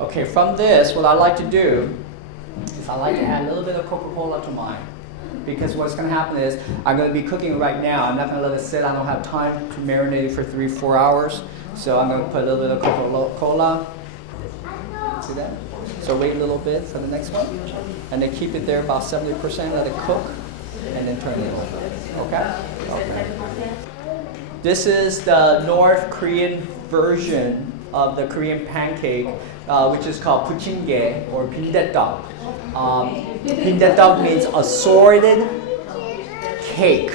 Okay, from this, what I like to do is I like to add a little bit of Coca-Cola to mine. Because what's going to happen is I'm going to be cooking it right now. I'm not going to let it sit. I don't have time to marinate it for 3-4 hours. So I'm going to put a little bit of Coca-Cola. See that? So wait a little bit for the next one. And then keep it there about 70%, let it cook, and then turn it over. Okay? Okay. This is the North Korean version of the Korean pancake, which is called puchinggae or 빈대떡. 빈대떡 means assorted cake.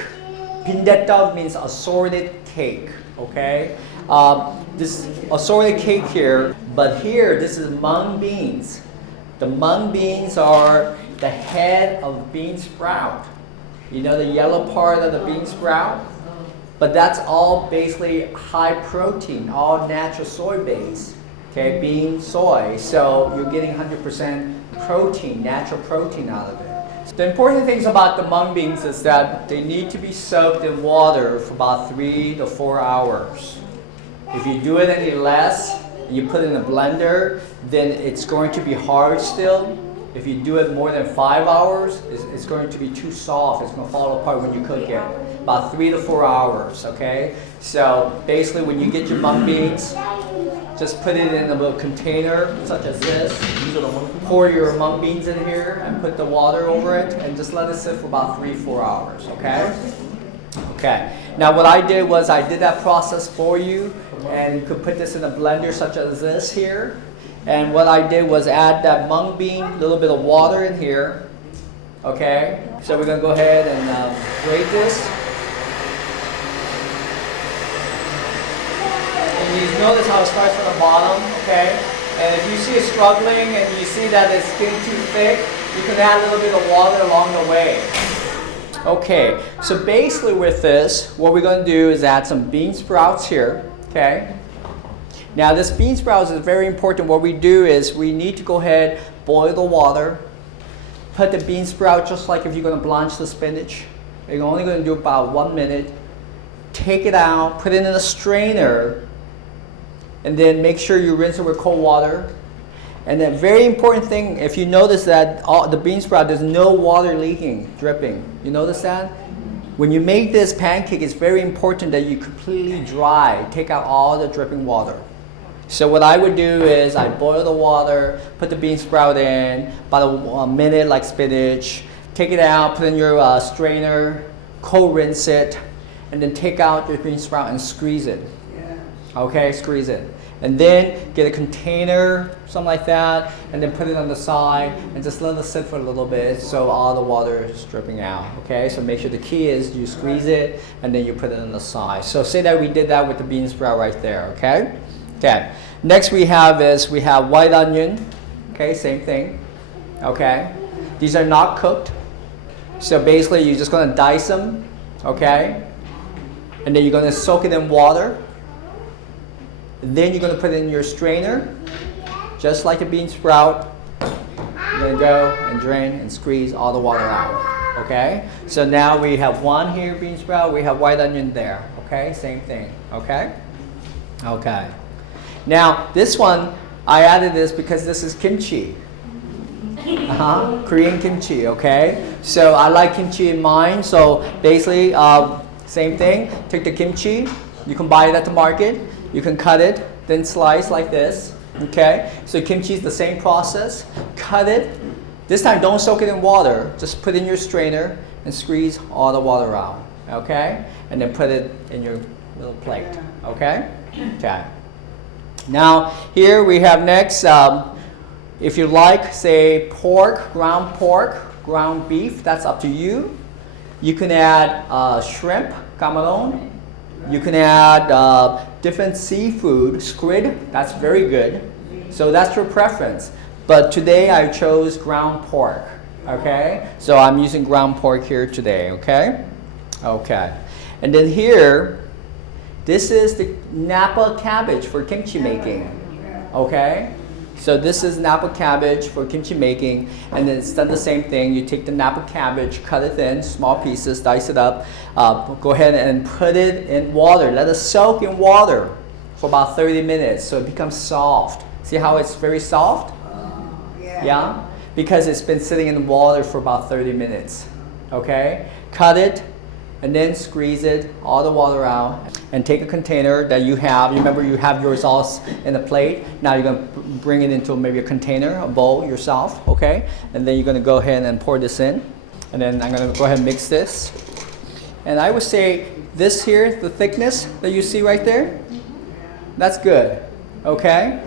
빈대떡 means assorted cake. Okay? This assorted cake here, but here this is mung beans. The mung beans are the head of bean sprout. You know the yellow part of the bean sprout? But that's all basically high protein, all natural soy base. Okay, bean, soy. So you're getting 100% protein, natural protein out of it. The important things about the mung beans is that they need to be soaked in water for about 3 to 4 hours. If you do it any less, you put it in a blender, then it's going to be hard still. If you do it more than 5 hours, it's going to be too soft. It's going to fall apart when you cook it. About 3 to 4 hours, okay? So basically when you get your mung beans, just put it in a little container such as this. Pour your mung beans in here and put the water over it and just let it sit for about 3-4 hours, okay? Okay. Now what I did was I did that process for you, and you could put this in a blender such as this here. And what I did was add that mung bean, a little bit of water in here. Okay. So we're gonna go ahead and grate this. And you notice how it starts from the bottom, okay? And if you see it struggling and you see that it's getting too thick, you can add a little bit of water along the way. Okay, so basically with this, what we're going to do is add some bean sprouts here, okay? Now this bean sprouts is very important. What we do is we need to go ahead, boil the water, put the bean sprout just like if you're going to blanch the spinach. You're only going to do about 1 minute. Take it out, put it in a strainer, and then make sure you rinse it with cold water. And then very important thing, if you notice that the bean sprout, there's no water leaking, dripping. You notice that? When you make this pancake, it's very important that you completely dry, take out all the dripping water. So what I would do is I boil the water, put the bean sprout in, about a minute like spinach, take it out, put in your strainer, cold rinse it, and then take out your bean sprout and squeeze it. Okay, squeeze it. And then get a container, something like that, and then put it on the side and just let it sit for a little bit so all the water is dripping out. Okay, so make sure the key is you squeeze it and then you put it on the side. So say that we did that with the bean sprout right there, okay? Okay, next we have white onion, okay, same thing, okay? These are not cooked, so basically you're just gonna dice them, okay? And then you're gonna soak it in water. Then you're going to put it in your strainer, just like a bean sprout. You're going to go and drain and squeeze all the water out. Okay? So now we have one here, bean sprout. We have white onion there. Okay? Same thing. Okay? Okay. Now, this one, I added this because this is kimchi. Korean kimchi. Okay? So I like kimchi in mine. So basically, same thing. Take the kimchi. You can buy it at the market. You can cut it, then slice like this, okay? So kimchi is the same process. Cut it. This time don't soak it in water. Just put it in your strainer and squeeze all the water out, okay? And then put it in your little plate, okay? Okay. Now here we have next, if you like, say pork, ground beef, that's up to you. You can add shrimp, camarón. You can add different seafood, squid, that's very good. So that's your preference. But today I chose ground pork, okay? So I'm using ground pork here today, okay? Okay. And then here, this is the Napa cabbage for kimchi making, okay? So this is Napa cabbage for kimchi making, and then it's done the same thing. You take the Napa cabbage, cut it in small pieces, dice it up, go ahead and put it in water. Let it soak in water for about 30 minutes so it becomes soft. See how it's very soft? Yeah? Because it's been sitting in the water for about 30 minutes. Okay? Cut it and then squeeze it, all the water out, and take a container that you have. You remember you have your sauce in a plate. Now you're going to bring it into maybe a container, a bowl yourself, okay? And then you're going to go ahead and pour this in. And then I'm going to go ahead and mix this. And I would say this here, the thickness that you see right there, that's good, okay?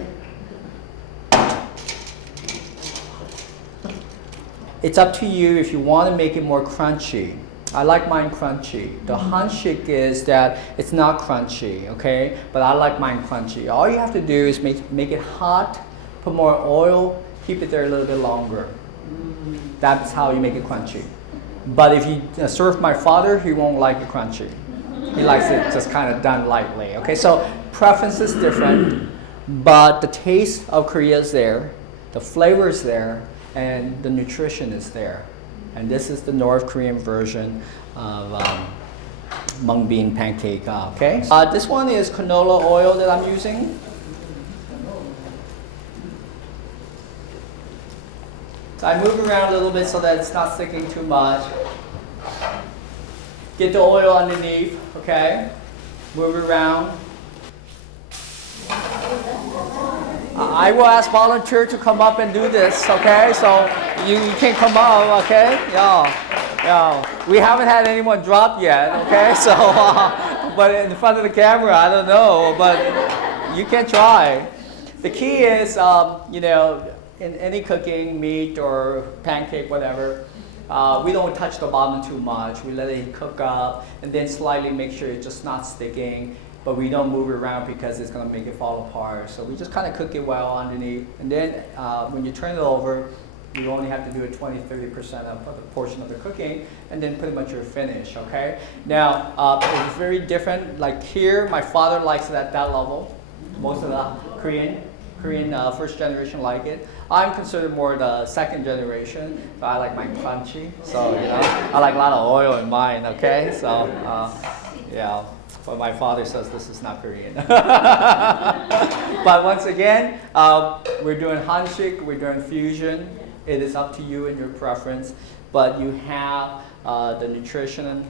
It's up to you if you want to make it more crunchy. I like mine crunchy. The hanshik is that it's not crunchy, okay? But I like mine crunchy. All you have to do is make it hot, put more oil, keep it there a little bit longer. That's how you make it crunchy. But if you serve my father, he won't like it crunchy. He likes it just kind of done lightly, okay? So preference is different, but the taste of Korea is there, the flavor is there, and the nutrition is there. And this is the North Korean version of mung bean pancake, okay? This one is canola oil that I'm using. So I move around a little bit so that it's not sticking too much. Get the oil underneath, okay? Move around. I will ask volunteer to come up and do this, okay? So you can come up, okay? Yeah. We haven't had anyone drop yet, okay? So, but in front of the camera, I don't know, but you can try. The key is, you know, in any cooking, meat or pancake, whatever, we don't touch the bottom too much. We let it cook up and then slightly make sure it's just not sticking. But we don't move it around because it's going to make it fall apart. So we just kind of cook it well underneath. And then when you turn it over, you only have to do it 20-30% of the portion of the cooking, and then pretty much you're finished, okay? Now, it's very different. Like here, my father likes it at that level. Most of the Korean first generation like it. I'm considered more the second generation, so I like mine crunchy. So, you know, I like a lot of oil in mine, okay? So, yeah. But my father says this is not Korean. But once again, we're doing hanshik, we're doing fusion. It is up to you and your preference. But you have the nutrition,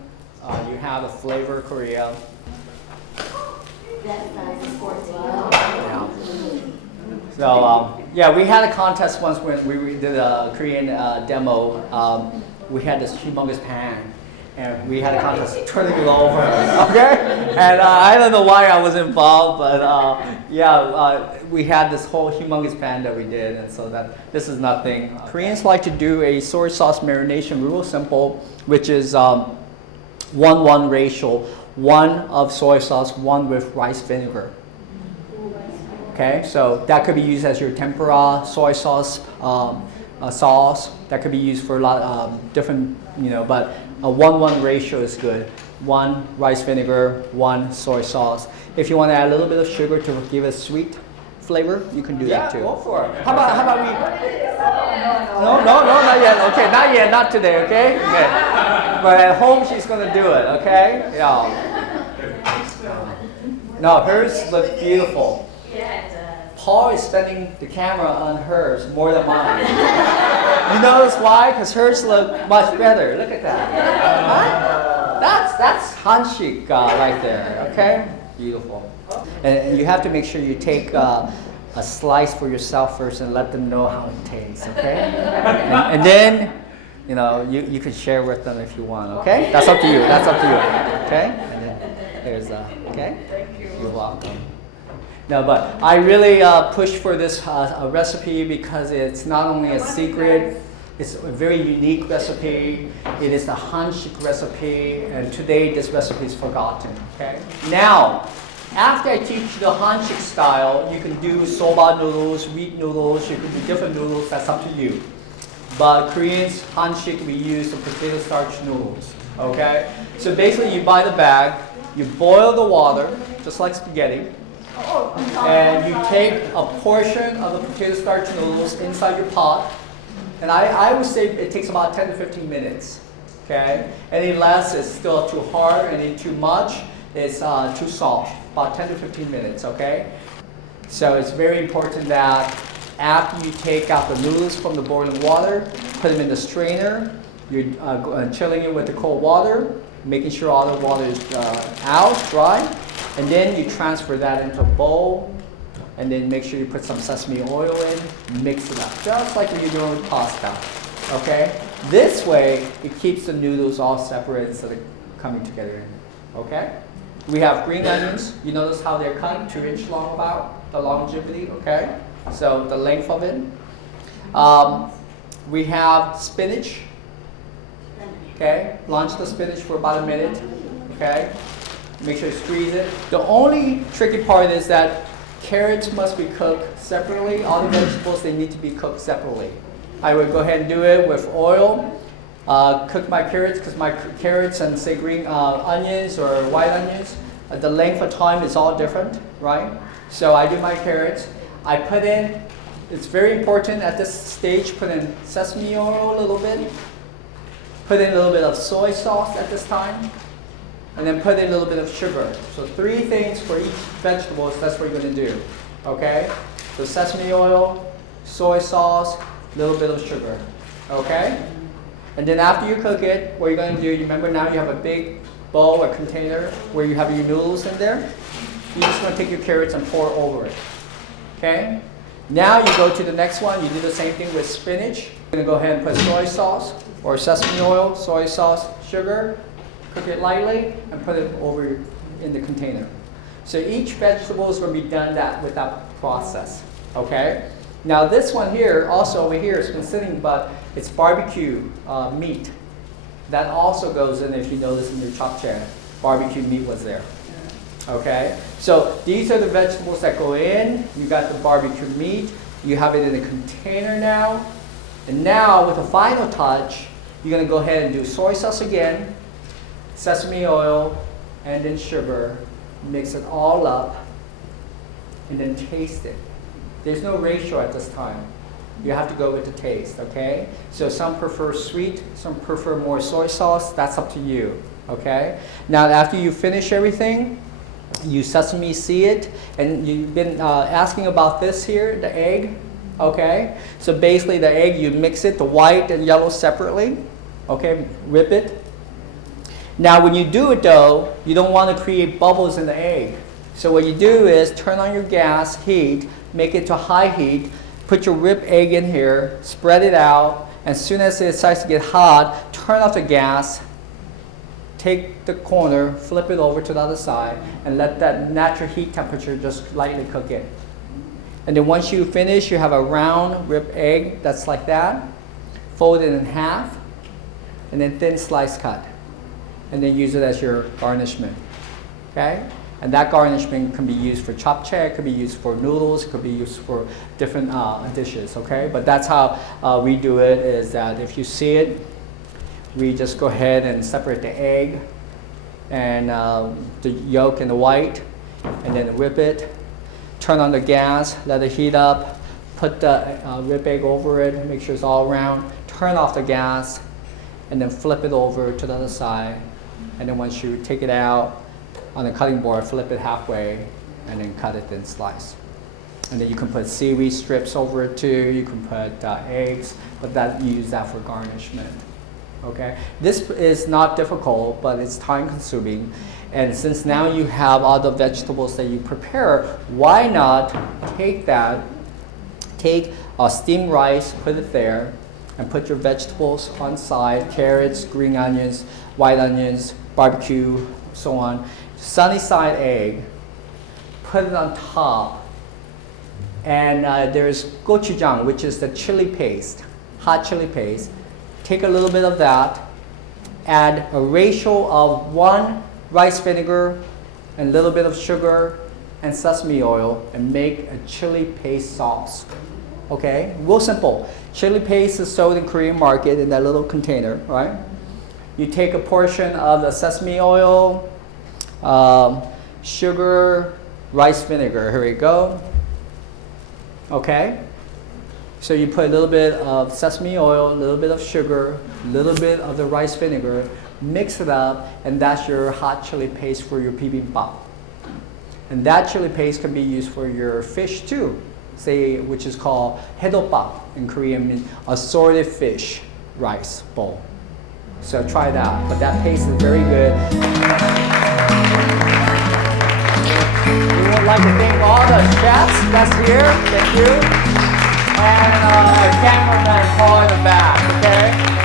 you have the flavor of Korea. Yeah. So yeah, we had a contest once when we did a Korean demo. We had this humongous pan. And we had a contest turning it over, okay? And I don't know why I was involved, but we had this whole humongous pan that we did, and so that this is nothing. Koreans like to do a soy sauce marination, real simple, which is 1-1 ratio, 1 of soy sauce, 1 with rice vinegar. Okay, so that could be used as your tempura soy sauce sauce. That could be used for a lot of different, you know, but a 1-1 ratio is good. 1 rice vinegar, 1 soy sauce. If you want to add a little bit of sugar to give it a sweet flavor, you can do that too. Go for it. How about we? No, not yet. Okay, not yet, not today. Okay. But at home she's gonna do it. Okay. Yeah. No, hers look beautiful. Paul is spending the camera on hers more than mine. You notice why? Because hers look much better. Look at that. That's hanshik right there. Okay, beautiful. And you have to make sure you take a slice for yourself first and let them know how it tastes. Okay, and then you know you can share with them if you want. Okay, that's up to you. That's up to you. Okay, and then there's okay. Thank you. You're welcome. No, but I really push for this recipe because it's not only a secret, it's a very unique recipe. It is the hanshik recipe, and today this recipe is forgotten. Okay. Now, after I teach you the hanshik style, you can do soba noodles, wheat noodles. You can do different noodles. That's up to you. But Koreans hanshik, we use the potato starch noodles. Okay. So basically, you buy the bag, you boil the water, just like spaghetti. And you take a portion of the potato starch noodles inside your pot. And I would say it takes about 10 to 15 minutes. Okay? Any less is still too hard, any too much is too soft. About 10 to 15 minutes, okay? So it's very important that after you take out the noodles from the boiling water, put them in the strainer. You're chilling it with the cold water, making sure all the water is out, dry. And then you transfer that into a bowl. And then make sure you put some sesame oil in, mix it up, just like when you're doing with pasta. Okay? This way, it keeps the noodles all separate instead of coming together. Okay? We have green onions. You notice how they're cut, 2-inch long about, the longevity, okay? So the length of it. We have spinach. Okay? Blanch the spinach for about a minute. Okay? Make sure you squeeze it. The only tricky part is that carrots must be cooked separately. All the vegetables, they need to be cooked separately. I would go ahead and do it with oil. Cook my carrots, because my carrots and say green onions or white onions, the length of time is all different, right? So I do my carrots. I put in, it's very important at this stage, put in sesame oil a little bit. Put in a little bit of soy sauce at this time. And then put in a little bit of sugar. So 3 things for each vegetable, that's what you're going to do. Okay? So sesame oil, soy sauce, a little bit of sugar. Okay? And then after you cook it, what you're going to do, you remember now you have a big bowl or container where you have your noodles in there. You're just going to take your carrots and pour over it. Okay? Now you go to the next one. You do the same thing with spinach. You're going to go ahead and put soy sauce or sesame oil, soy sauce, sugar. Cook it lightly and put it over in the container. So each vegetable is going to be done with that process. Okay? Now this one here, also over here, it's been sitting, but it's barbecue meat. That also goes in, if you notice in your japchae, barbecue meat was there. Okay? So these are the vegetables that go in. You got the barbecue meat. You have it in a container now. And now with the final touch, you're going to go ahead and do soy sauce again, sesame oil, and then sugar. Mix it all up, and then taste it. There's no ratio at this time. You have to go with the taste, okay? So some prefer sweet, some prefer more soy sauce. That's up to you, okay? Now after you finish everything, you sesame seed it, and you've been asking about this here, the egg, okay? So basically the egg, you mix it, the white and yellow separately, okay? Whip it. Now when you do it though, you don't want to create bubbles in the egg. So what you do is turn on your gas heat, make it to high heat, put your whipped egg in here, spread it out, and as soon as it starts to get hot, turn off the gas, take the corner, flip it over to the other side, and let that natural heat temperature just lightly cook it. And then once you finish, you have a round whipped egg that's like that, fold it in half, and then thin slice cut. And then use it as your garnishment, okay? And that garnishment can be used for japchae, it could be used for noodles, it could be used for different dishes, okay? But that's how we do it, is that if you see it, we just go ahead and separate the egg and the yolk and the white, and then whip it, turn on the gas, let it heat up, put the whipped egg over it, make sure it's all around, turn off the gas, and then flip it over to the other side. And then once you take it out on the cutting board, flip it halfway, and then cut it in slice. And then you can put seaweed strips over it too. You can put eggs, but you use that for garnishment. Okay. This is not difficult, but it's time consuming. And since now you have all the vegetables that you prepare, why not take steamed rice, put it there, and put your vegetables on side, carrots, green onions, white onions, barbecue, so on. Sunny side egg, put it on top. And there's gochujang, which is the chili paste, hot chili paste. Take a little bit of that, add a ratio of 1 rice vinegar and a little bit of sugar and sesame oil, and make a chili paste sauce. Okay, real simple. Chili paste is sold in Korean market in that little container, right? You take a portion of the sesame oil, sugar, rice vinegar. Here we go. Okay. So you put a little bit of sesame oil, a little bit of sugar, a little bit of the rice vinegar, mix it up, and that's your hot chili paste for your bibimbap. And that chili paste can be used for your fish too, say, which is called hedopap in Korean, means assorted fish rice bowl. So try that, but that paste is very good. We would like to thank all the chefs that's here, thank you. And cameraman Paul in the back, okay?